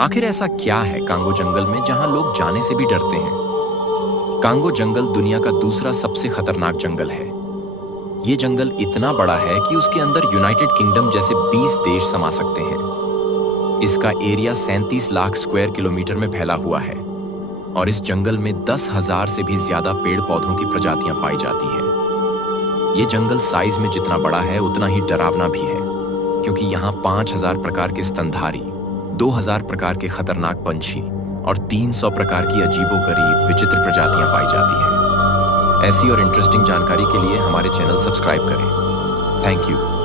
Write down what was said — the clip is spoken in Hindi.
आखिर ऐसा क्या है कांगो जंगल में जहां लोग जाने से भी डरते हैं? कांगो जंगल दुनिया का दूसरा सबसे खतरनाक जंगल है। ये जंगल इतना बड़ा है कि उसके अंदर यूनाइटेड किंगडम जैसे 20 देश समा सकते हैं। इसका एरिया 37 लाख स्क्वायर किलोमीटर में फैला हुआ है और इस जंगल में 10,000 से भी ज्यादा पेड़ पौधों की प्रजातियां पाई जाती है। ये जंगल साइज में जितना बड़ा है उतना ही डरावना भी है, क्योंकि यहाँ 5,000 प्रकार के स्तनधारी, 2,000 प्रकार के खतरनाक पंछी और 300 प्रकार की अजीबोगरीब विचित्र प्रजातियां पाई जाती हैं। ऐसी और इंटरेस्टिंग जानकारी के लिए हमारे चैनल सब्सक्राइब करें। Thank you.